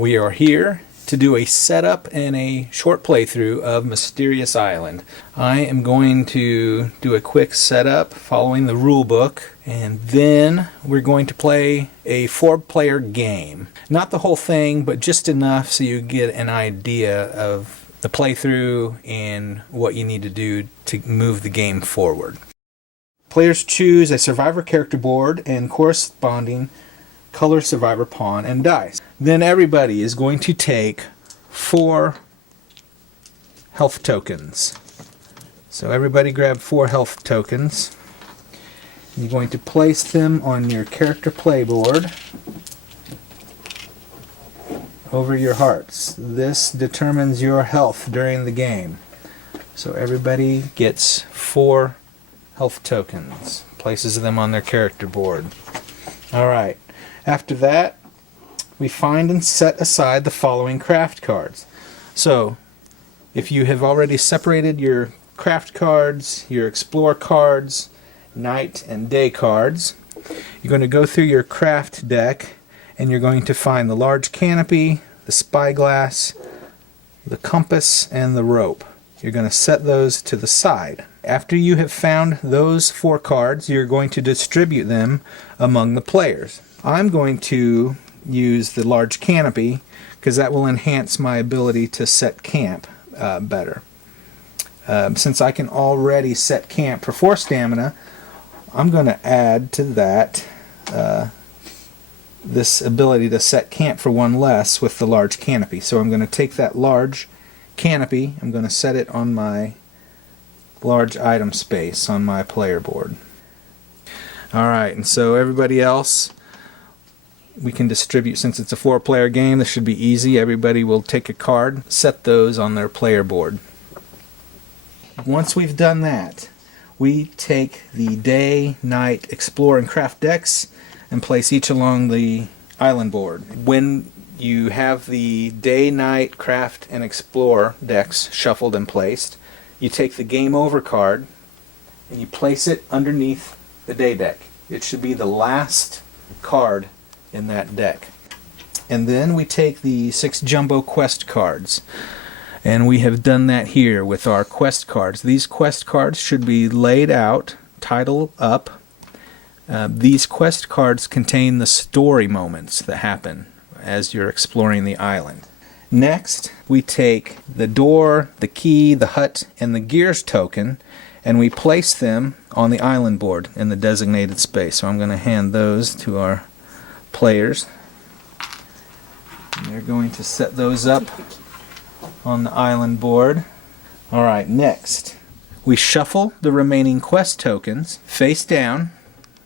We are here to do a setup and a short playthrough of Mysterious Island. I am going to do a quick setup following the rule book, and then we're going to play a 4-player game. Not the whole thing, but just enough so you get an idea of the playthrough and what you need to do to move the game forward. Players choose a survivor character board and corresponding color survivor pawn and dice. Then everybody is going to take 4 health tokens. So everybody grab 4 health tokens. You're going to place them on your character playboard over your hearts. This determines your health during the game. So everybody gets 4 health tokens, places them on their character board. Alright. After that, we find and set aside the following craft cards. So, if you have already separated your craft cards, your explore cards, night and day cards, you're going to go through your craft deck and you're going to find the large canopy, the spyglass, the compass, and the rope. You're going to set those to the side. After you have found those 4 cards, you're going to distribute them among the players. I'm going to use the large canopy because that will enhance my ability to set camp better. Since I can already set camp for 4 stamina, I'm going to add to that this ability to set camp for 1 less with the large canopy. So I'm going to take that large canopy, I'm going to set it on my large item space on my player board. Alright, and so everybody else, we can distribute. Since it's a 4-player game, this should be easy. Everybody will take a card, set those on their player board. Once we've done that, we take the day, night, explore, and craft decks and place each along the island board. When you have the day, night, craft, and explore decks shuffled and placed, you take the game over card and you place it underneath the day deck. It should be the last card in that deck. And then we take the 6 jumbo quest cards, and we have done that here with our quest cards. These quest cards should be laid out, title up. These quest cards contain the story moments that happen as you're exploring the island. Next, we take the door, the key, the hut, and the gears token, and we place them on the island board in the designated space. So I'm going to hand those to our players. And they're going to set those up on the island board. Alright, next we shuffle the remaining quest tokens face down.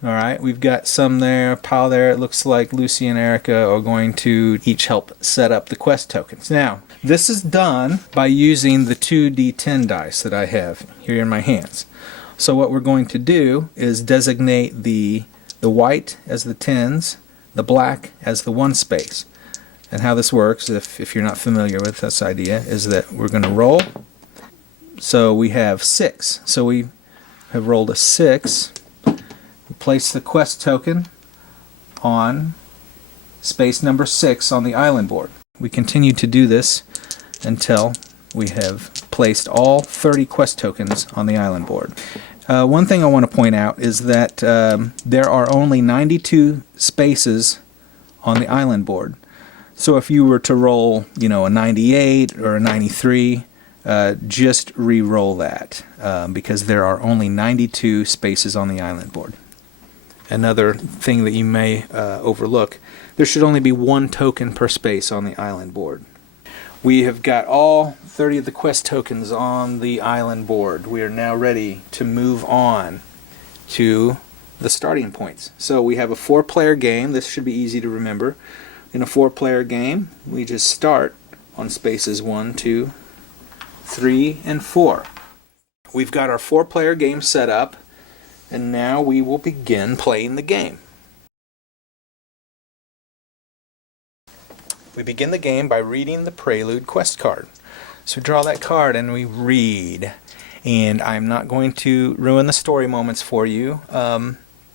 Alright, we've got some there, pile there. It looks like Lucy and Erica are going to each help set up the quest tokens. Now, this is done by using the 2d10 dice that I have here in my hands. So what we're going to do is designate the white as the 10s, the black as the 1 space. And how this works, if you're not familiar with this idea, is that we're going to roll. So we have 6. So we have rolled a 6. We place the quest token on space number 6 on the island board. We continue to do this until we have placed all 30 quest tokens on the island board. One thing I want to point out is that there are only 92 spaces on the island board. So if you were to roll, a 98 or a 93, just re-roll that because there are only 92 spaces on the island board. Another thing that you may overlook, there should only be 1 token per space on the island board. We have got all 30 of the quest tokens on the island board. We are now ready to move on to the starting points. So we have a 4-player game. This should be easy to remember. In a 4-player game, we just start on spaces 1, 2, 3, and 4. We've got our 4-player game set up, and now we will begin playing the game. We begin the game by reading the Prelude quest card. So we draw that card and we read. And I'm not going to ruin the story moments for you,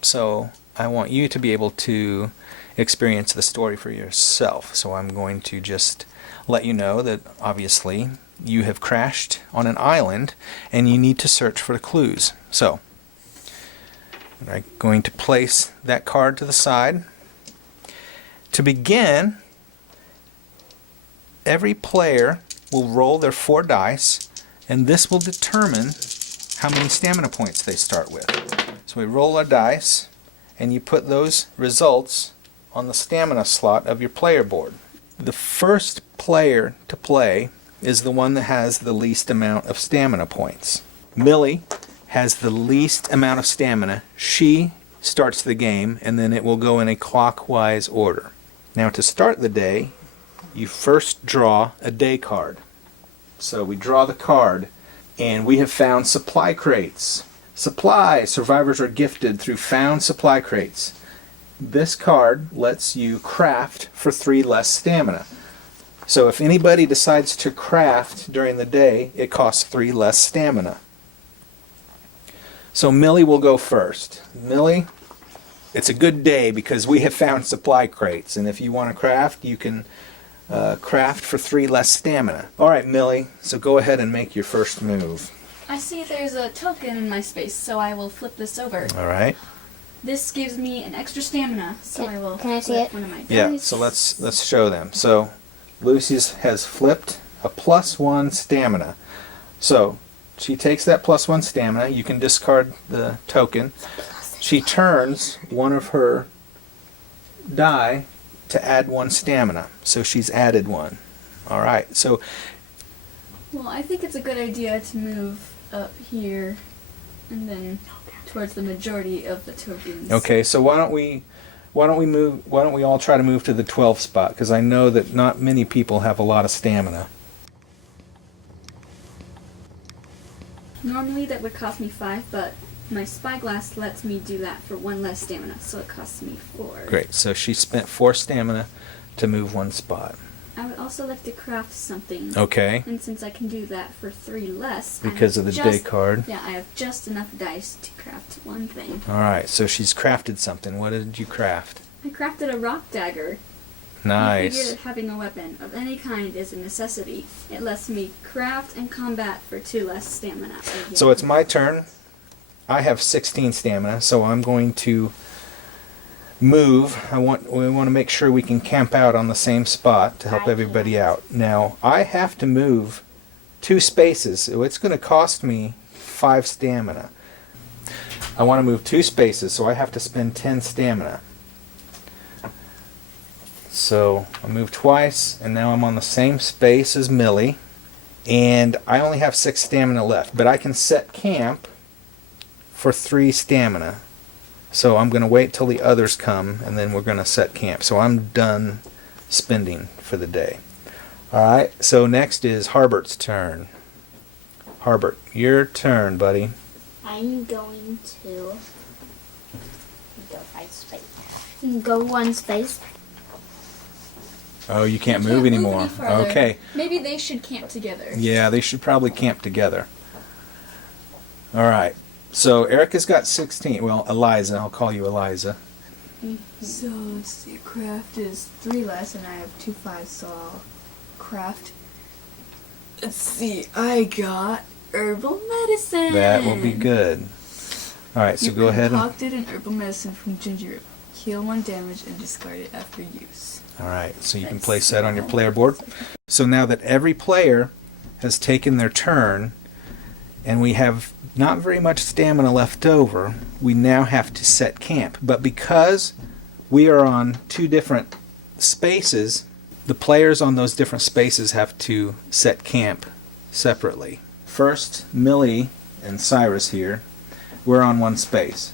so I want you to be able to experience the story for yourself. So I'm going to just let you know that obviously you have crashed on an island and you need to search for the clues. So I'm going to place that card to the side. To begin, every player will roll their 4 dice, and this will determine how many stamina points they start with. So we roll our dice, and you put those results on the stamina slot of your player board. The first player to play is the one that has the least amount of stamina points. Millie has the least amount of stamina. She starts the game, and then it will go in a clockwise order. Now, to start the day, you first draw a day card. So we draw the card, and we have found supply crates. Supply! Survivors are gifted through found supply crates. This card lets you craft for 3 less stamina. So if anybody decides to craft during the day, it costs 3 less stamina. So Millie will go first. Millie, it's a good day because we have found supply crates, and if you want to craft, you can craft for 3 less stamina. Alright, Millie, so go ahead and make your first move. I see there's a token in my space, so I will flip this over. Alright. This gives me an extra stamina, so I will Can I see flip it? one of my dice. Yeah, so let's show them. So Lucy's has flipped a +1 stamina. So she takes that +1 stamina. You can discard the token. She turns one of her die to add 1 stamina. So she's added 1. Alright, so Well, I think it's a good idea to move up here and then towards the majority of the tokens. okay, so why don't we all try to move to the 12th spot, because I know that not many people have a lot of stamina. Normally that would cost me 5, but my spyglass lets me do that for 1 less stamina, so it costs me 4. Great, so she spent 4 stamina to move 1 spot. I would also like to craft something. Okay, And since I can do that for 3 less, because of the day card. Yeah, I have just enough dice to craft 1 thing. Alright, so she's crafted something. What did you craft? I crafted a rock dagger. I Nice. figure that having a weapon of any kind is a necessity. It lets me craft and combat for 2 less stamina. So it's my turn. I have 16 stamina, so I'm going to move. We want to make sure we can camp out on the same spot to help everybody out. Now, I have to move 2 spaces, so it's going to cost me 5 stamina. I want to move 2 spaces, so I have to spend 10 stamina. So I moved twice, and now I'm on the same space as Millie, and I only have 6 stamina left, but I can set camp for 3 stamina. So I'm going to wait till the others come, and then we're going to set camp. So I'm done spending for the day. Alright, so next is Harbert's turn. Harbert, your turn, buddy. I'm going to go 5 space. Go 1 space. Oh, you can't They move can't anymore. any farther. Okay. Maybe they should camp together. Yeah, they should probably camp together. Alright, so Erica's got 16. Well, Eliza, I'll call you Eliza. So let's see, craft is 3 less, and I have 2 5, so I'll craft. Let's see, I got herbal medicine. That will be good. Alright, so You go ahead and... concocted an herbal medicine from ginger root. Heal 1 damage and discard it after use. Alright, so you can Nice. place that on your player board. So now that every player has taken their turn, and we have not very much stamina left over, we now have to set camp. But because we are on 2 different spaces, the players on those different spaces have to set camp separately. First, Millie and Cyrus here, we're on 1 space.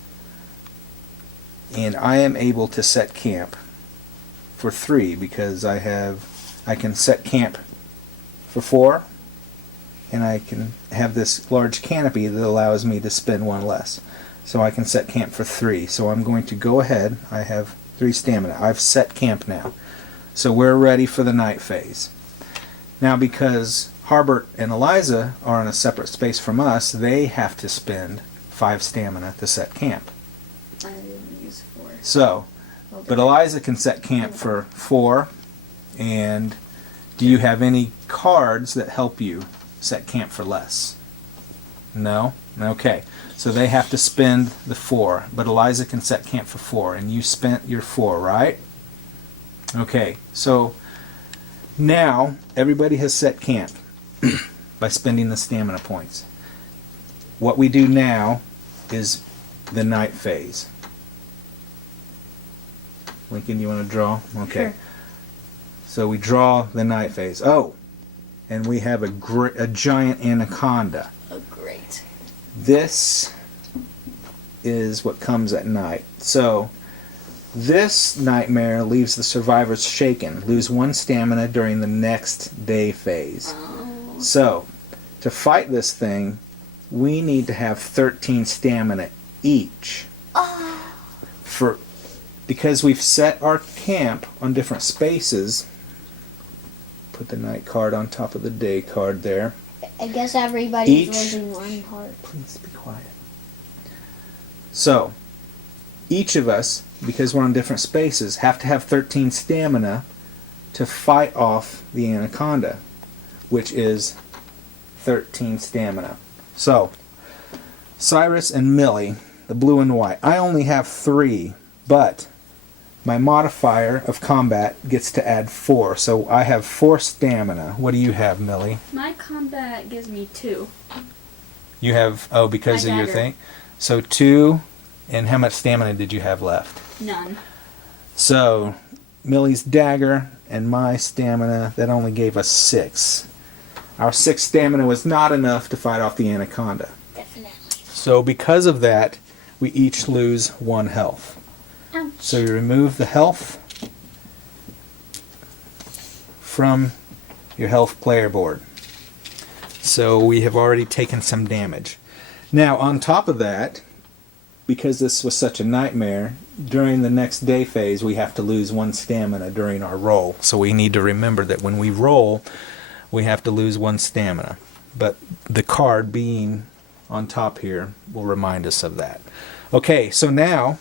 And I am able to set camp for 3 because I can set camp for 4, and I can have this large canopy that allows me to spend 1 less. So I can set camp for 3. So I'm going to go ahead. I have 3 stamina. I've set camp now. So we're ready for the night phase. Now, because Harbert and Eliza are in a separate space from us, they have to spend 5 stamina to set camp. I didn't use 4. So But Eliza can set camp for 4. And do you have any cards that help you set camp for less? No? Okay. So they have to spend the 4. But Eliza can set camp for 4. And you spent your 4, right? Okay. So now everybody has set camp by spending the stamina points. What we do now is the night phase. Lincoln, you want to draw? Okay. Sure. So we draw the night phase. Oh, and we have a giant anaconda. Oh, great. This is what comes at night. So this nightmare leaves the survivors shaken, lose 1 stamina during the next day phase. Oh. So to fight this thing, we need to have 13 stamina each. Because we've set our camp on different spaces. Put the night card on top of the day card there. I guess everybody's Each- losing 1 heart. Please be quiet. So, each of us, because we're on different spaces, have to have 13 stamina to fight off the anaconda, which is 13 stamina. So, Cyrus and Millie, the blue and white. I only have 3, but my modifier of combat gets to add 4, so I have 4 stamina. What do you have, Millie? My combat gives me 2. You have, because My of your dagger. thing? So 2, and how much stamina did you have left? None. So, Millie's dagger and my stamina, that only gave us 6. Our 6 stamina was not enough to fight off the anaconda. Definitely. So because of that, we each lose 1 health. Ouch. So you remove the health from your health player board. So we have already taken some damage. Now on top of that, because this was such a nightmare, during the next day phase we have to lose 1 stamina during our roll. So we need to remember that when we roll, we have to lose 1 stamina. But the card being on top here will remind us of that. Okay, so now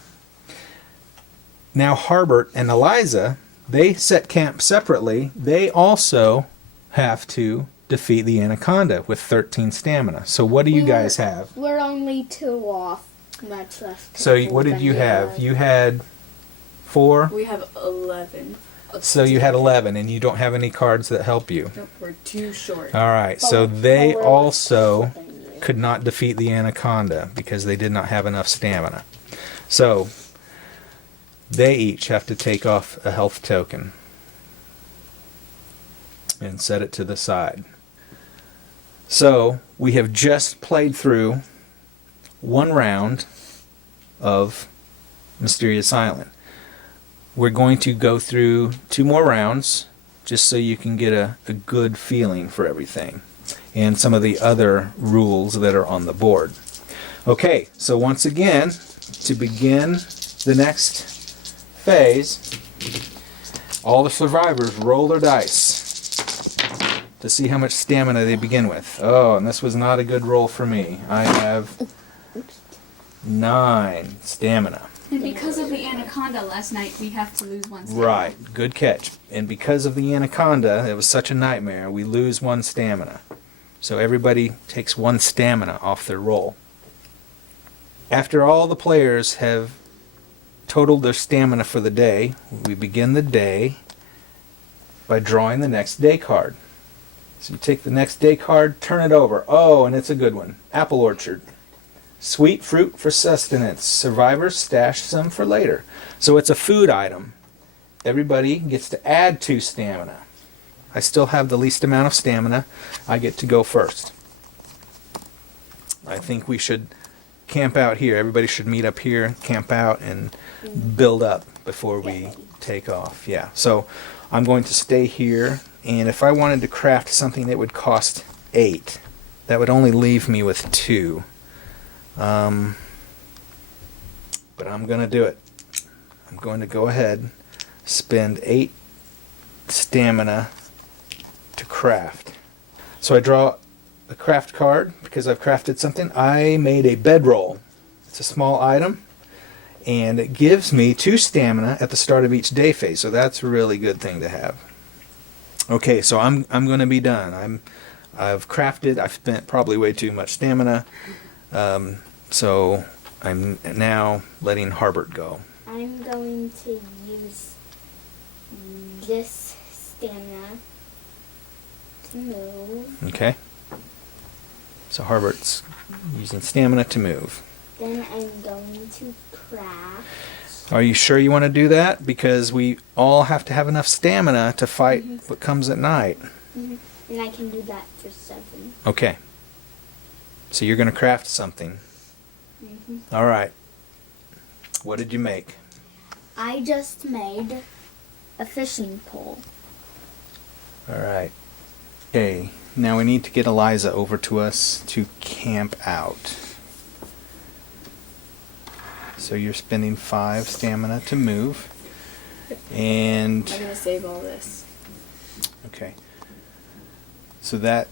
Harbert and Eliza, they set camp separately. They also have to defeat the anaconda with 13 stamina. So what do you guys have? We're only 2 off. Much less. So people what did than you the have? others. You had 4, We have 11. so you had 11, and you don't have any cards that help you. Nope, we're too short. All right, so But they we're less also than you. could not defeat the anaconda because they did not have enough stamina. So they each have to take off a health token and set it to the side. So we have just played through 1 round of Mysterious Island. We're going to go through 2 more rounds just so you can get a good feeling for everything and some of the other rules that are on the board. Okay, so once again, to begin the next phase, all the survivors roll their dice to see how much stamina they begin with. Oh, and this was not a good roll for me. I have 9 stamina. And because of the anaconda last night, we have to lose 1 stamina. Right, good catch. And because of the anaconda, it was such a nightmare, we lose 1 stamina. So everybody takes 1 stamina off their roll. After all the players have totaled their stamina for the day, we begin the day by drawing the next day card. So you take the next day card, turn it over. Oh, and it's a good one. Apple orchard. Sweet fruit for sustenance. Survivors stash some for later. So it's a food item. Everybody gets to add 2 stamina. I still have the least amount of stamina. I get to go first. I think we should camp out here. Everybody should meet up here, camp out, and build up before we take off. Yeah, so I'm going to stay here, and if I wanted to craft something that would cost 8, that would only leave me with 2. But I'm going to do it. I'm going to go ahead, spend 8 stamina to craft. So I draw a craft card because I've crafted something. I made a bedroll. It's a small item, And it gives me 2 stamina at the start of each day phase, so that's a really good thing to have. Okay, so I'm going to be done. I've crafted. I've spent probably way too much stamina, so I'm now letting Harbert go. I'm going to use this stamina to move. Okay. So Harbert's using stamina to move. Then I'm going to craft. Are you sure you want to do that? Because we all have to have enough stamina to fight what comes at night. And I can do that for 7. Okay. So you're going to craft something. All right. What did you make? I just made a fishing pole. All right. Okay. Now we need to get Eliza over to us to camp out. So you're spending 5 stamina to move. And I'm gonna save all this. okay. So that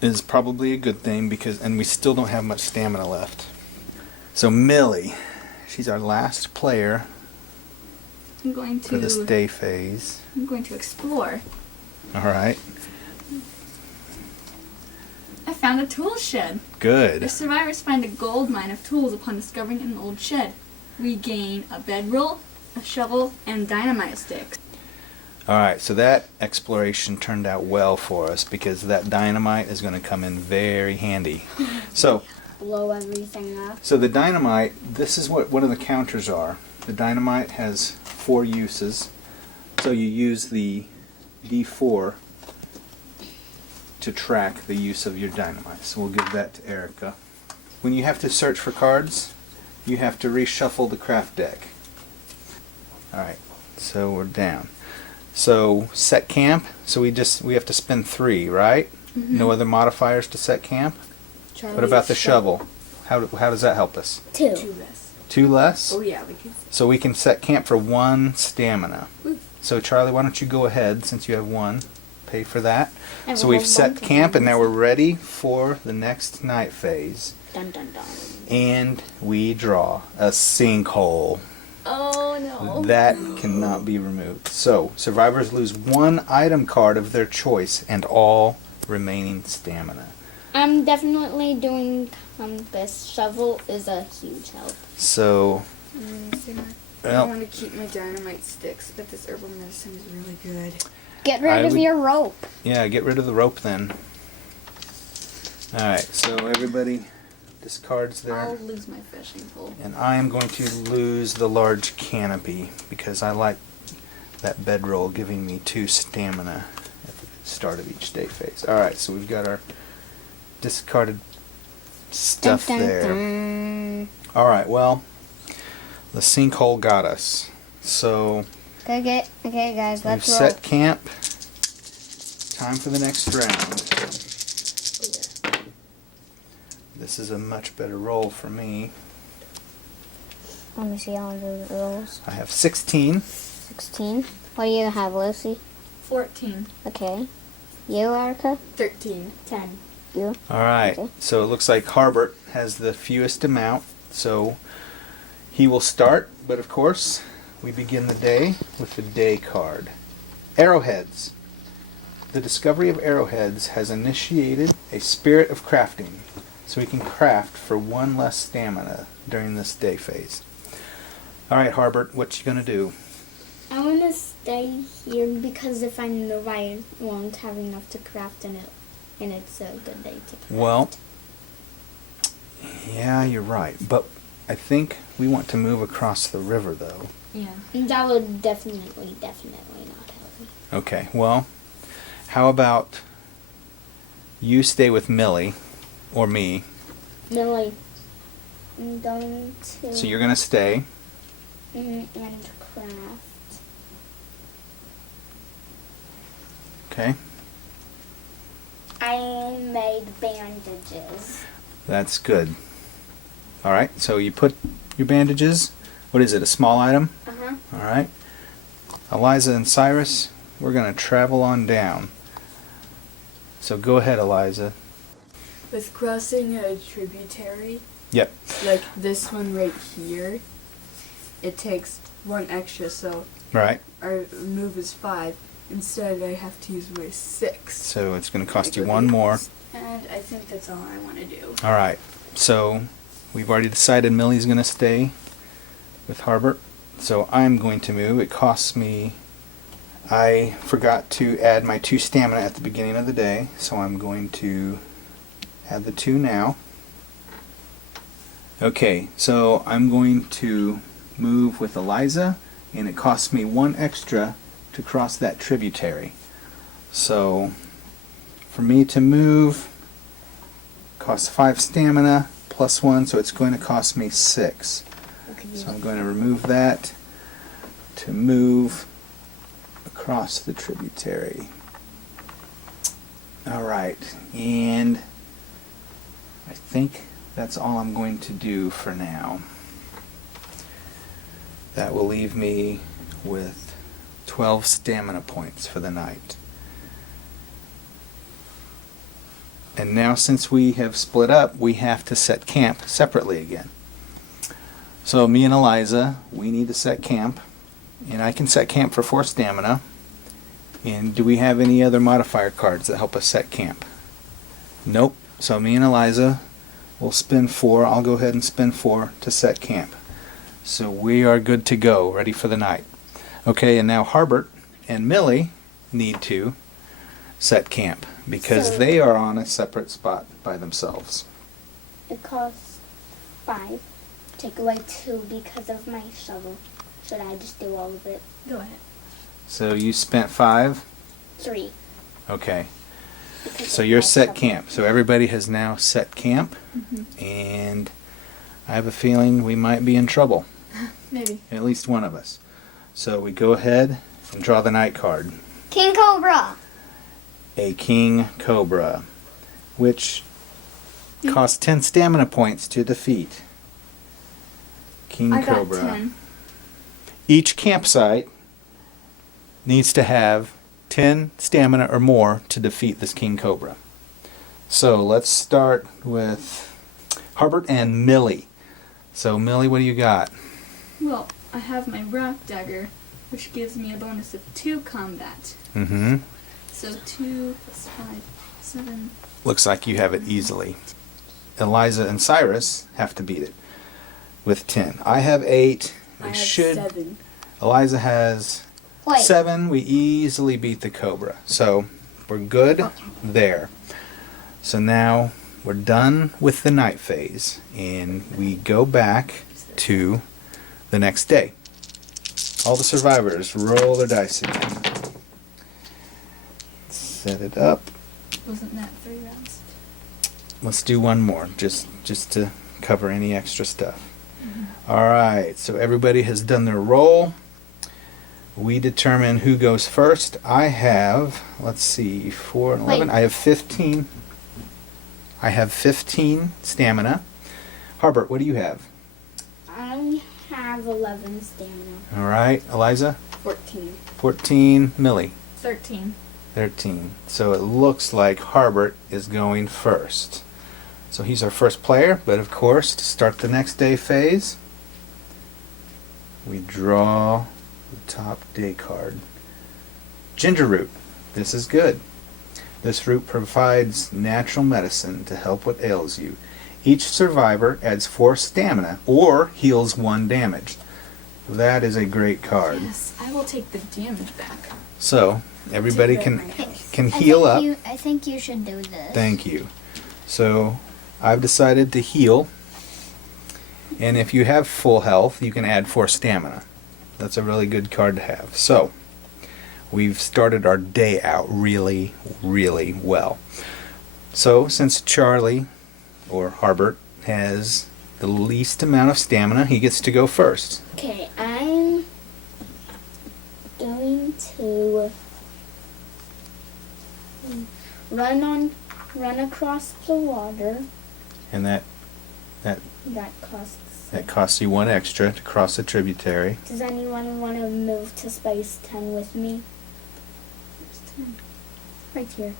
is probably a good thing and we still don't have much stamina left. So Millie, she's our last player I'm going for this to. day phase. I'm going to explore. All right. I found a tool shed. The Good. survivors find a gold mine of tools upon discovering an old shed. We gain a bedroll, a shovel, and dynamite sticks. All right. So that exploration turned out well for us because that dynamite is going to come in very handy. So Blow everything up. So the dynamite, this is what one of the counters are. The dynamite has 4 uses. So you use the D4 to track the use of your dynamite. So we'll give that to Erica. When you have to search for cards, you have to reshuffle the craft deck. Alright, so we're down. So set camp, so we have to spend 3, right? No other modifiers to set camp? What about the shovel? How does that help us? 2. 2 less. 2 less? Oh yeah, we can. So we can set camp for 1 stamina. Woo. So Charlie, why don't you go ahead since you have 1? Pay for that. And So we'll we've set both camp and now have we're ready for the next night phase. Dun dun dun. And we draw a sinkhole. Oh no. That cannot be removed. So survivors lose 1 item card of their choice and all remaining stamina. I'm definitely doing compass. Shovel is a huge help. So, I well, want to keep my dynamite sticks, but this herbal medicine is really good. Get rid I of would- your rope. yeah, get rid of the rope then. Alright, so everybody discards their... I'll lose my fishing pole. And I am going to lose the large canopy because I like that bedroll giving me 2 stamina at the start of each day phase. Alright, so we've got our discarded stuff Dun, dun, there. dun. Alright, well, the sinkhole got us. So Okay, guys, we've let's roll. set camp. Time for the next round. This is a much better roll for me. Let me see all the rolls. I have 16. 16. What do you have, Lucy? 14. Okay. You, Erica? 13. 10. You? Alright, Okay. so it looks like Harbert has the fewest amount, so he will start, but of course, we begin the day with the day card. Arrowheads. The discovery of arrowheads has initiated a spirit of crafting, so we can craft for 1 less stamina during this day phase. Alright, Harbert, what you gonna do? I want to stay here because if I know I won't have enough to craft in it, and it's a good day to craft. Well, yeah, you're right, but I think we want to move across the river, though. Yeah. That would definitely not help me. Okay, well, how about you stay with Millie, or me, Millie, I'm going to... so you're gonna stay. And craft. Okay, I made bandages. that's good. Alright, so you put your bandages, what is it, a small item? Uh-huh. Alright. Eliza and Cyrus, we're gonna travel on down. So go ahead, Eliza. With crossing a tributary, Yep. like this one right here, it takes 1 extra, so Right. our move is 5. Instead, I have to use my 6. So it's going to cost you 1 more. And I think that's all I want to do. All right. So we've already decided Millie's going to stay with Harbert. So I'm going to move. It costs me. I forgot to add my 2 stamina at the beginning of the day, so I'm going to add the 2 now. Okay, so I'm going to move with Eliza, and it costs me 1 extra to cross that tributary. So for me to move, costs 5 stamina plus 1, so it's going to cost me 6. So I'm going to remove that to move across the tributary. Alright, and I think that's all I'm going to do for now. That will leave me with 12 stamina points for the night. And now, since we have split up, we have to set camp separately again. So me and Eliza, we need to set camp. And I can set camp for 4 stamina. And do we have any other modifier cards that help us set camp? Nope. So me and Eliza will spend 4. I'll go ahead and spend 4 to set camp. So we are good to go, ready for the night. Okay, and now Harbert and Millie need to set camp because So- they are on a separate spot by themselves. It costs 5. Take away 2 because of my shovel. Should I just do all of it? Go ahead. So you spent 5? 3. Okay. because So of you're my set shovel. camp. So everybody has now set camp. And I have a feeling we might be in trouble. Maybe. At least one of us. So we go ahead and draw the night card. King Cobra! A King Cobra, which costs 10 stamina points to defeat. King I got Cobra. 10. Each campsite needs to have 10 stamina or more to defeat this King Cobra. So let's start with Harbert and Millie. So Millie, what do you got? Well, I have my rock dagger, which gives me a bonus of 2 combat. Mm-hmm. So 2 plus 5, 7. Looks like you have it easily. Eliza and Cyrus have to beat it with 10. I have 8. I have should. 7. Eliza has Wait. 7. We easily beat the Cobra. So we're good there. So now we're done with the night phase and we go back to the next day. All the survivors roll their dice again. Set it up. Wasn't that 3 rounds? Let's do one more just to cover any extra stuff. All right, so everybody has done their roll. We determine who goes first. I have, let's see, 4 and 11. Wait. I have 15. I have 15 stamina. Harbert, what do you have? I have 11 stamina. All right, Eliza, 14. 14. Millie, 13. 13. So it looks like Harbert is going first. So he's our first player, but of course, to start the next day phase, we draw the top day card. Ginger root. This is good. This root provides natural medicine to help what ails you. Each survivor adds 4 stamina or heals 1 damage. That is a great card. Yes, I will take the damage back. So everybody Take it can right now. can heal up. I think you should do this. Thank you. So I've decided to heal. And if you have full health, you can add 4 stamina. That's a really good card to have. So we've started our day out really, really well. So since Charlie, or Harbert, has the least amount of stamina, he gets to go first. Okay, I'm going to run across the water. And that That costs. costs you 1 extra to cross a tributary. Does anyone want to move to space 10 with me? There's 10. Right here.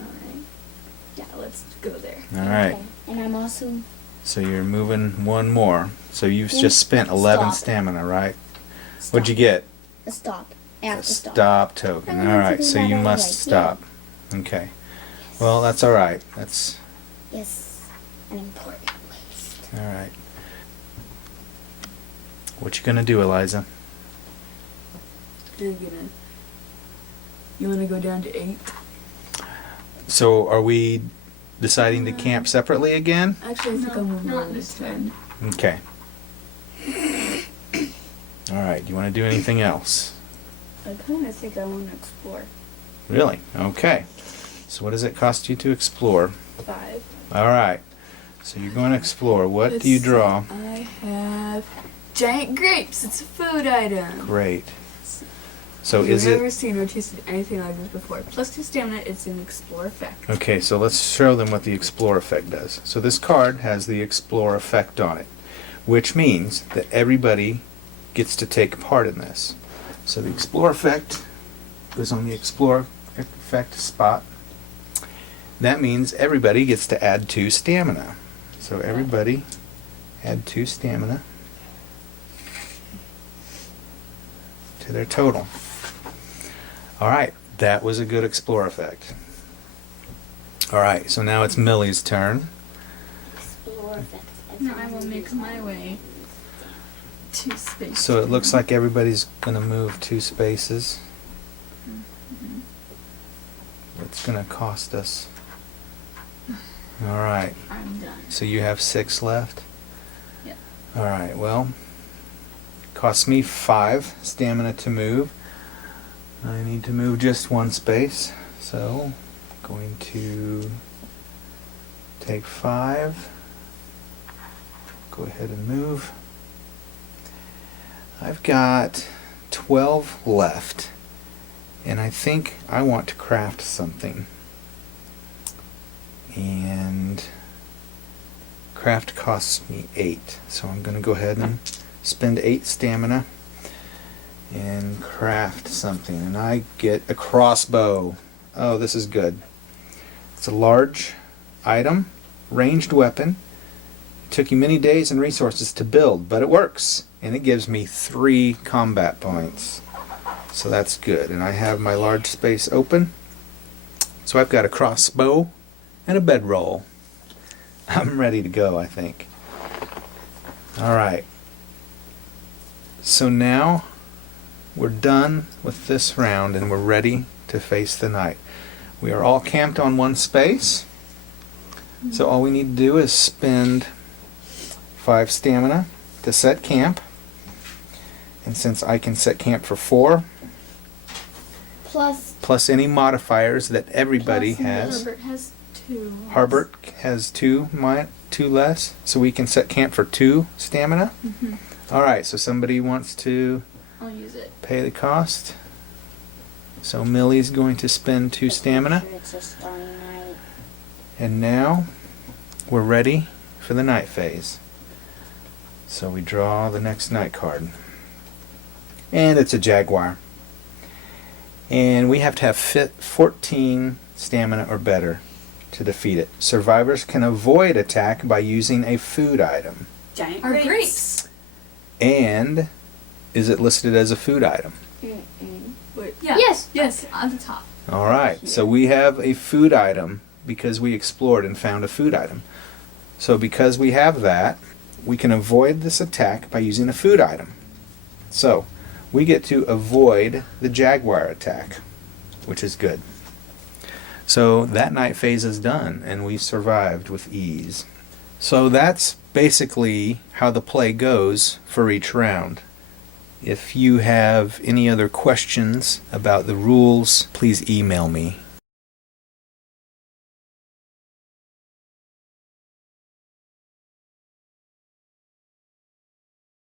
Alright. Yeah, let's go there. All right. Okay. And I'm also So you're moving one more. So you've Then just spent 11 stop. stamina, right? Stop. What'd you get? A stop. I have A to stop. stop token. I wanted All to right, do so that you anyway, must yeah. stop. Okay. Well, that's all right. That's Yes. An important waste. all right. What you gonna do, Eliza? You're gonna. You wanna go down to 8? So are we deciding to camp separately again? Actually, I think No, I'm moving not on this this turn. Okay. All right. Do you want to do anything else? I kind of think I want to explore. Really? Okay. So what does it cost you to explore? 5. All right. So you're going to explore. What do you Let's draw? see, I have giant grapes. It's a food item. Great. So You've is never it... seen or tasted anything like this before. Plus 2 stamina, it's an explore effect. Okay, so let's show them what the Explore effect does. So this card has the Explore effect on it, which means that everybody gets to take part in this. So the Explore effect goes on the Explore effect spot. That means everybody gets to add 2 stamina. So everybody add 2 stamina to their total. All right, that was a good Explore effect. All right, so now it's Millie's turn. Explore effects. Now I will make my way to space. So it looks like everybody's going to move 2 spaces. It's going to cost us. All right, I'm done. so you have 6 left? Yep. All right, well, costs me 5 stamina to move. I need to move just 1 space, so going to take 5. Go ahead and move. I've got 12 left, and I think I want to craft something. And craft costs me 8, so I'm going to go ahead and spend 8 stamina and craft something. And I get a crossbow. Oh, this is good. It's a large item, ranged weapon. It took you many days and resources to build, but it works. And it gives me 3 combat points. So that's good. And I have my large space open. So I've got a crossbow and a bedroll. I'm ready to go, I think. All right. So now we're done with this round and we're ready to face the night. We are all camped on 1 space. So all we need to do is spend 5 stamina to set camp. And since I can set camp for 4, plus any modifiers that everybody Plus has. Herbert has 2. Harbert has 2 less, so we can set camp for 2 stamina. Mhm. All right, so somebody wants to I'll use it. pay the cost. So Millie's going to spend 2 stamina. Sure it's a starry night. And now we're ready for the night phase. So we draw the next night card. And it's a jaguar. And we have to have 14 stamina or better to defeat it. Survivors can avoid attack by using a food item. Giant Our grapes. grapes. And is it listed as a food item? Mm-mm. Wait. Yeah. Yes. Yes, on the top. All right, so we have a food item because we explored and found a food item. So because we have that, we can avoid this attack by using a food item. So we get to avoid the jaguar attack, which is good. So that night phase is done and we survived with ease. So that's basically how the play goes for each round. If you have any other questions about the rules, please email me.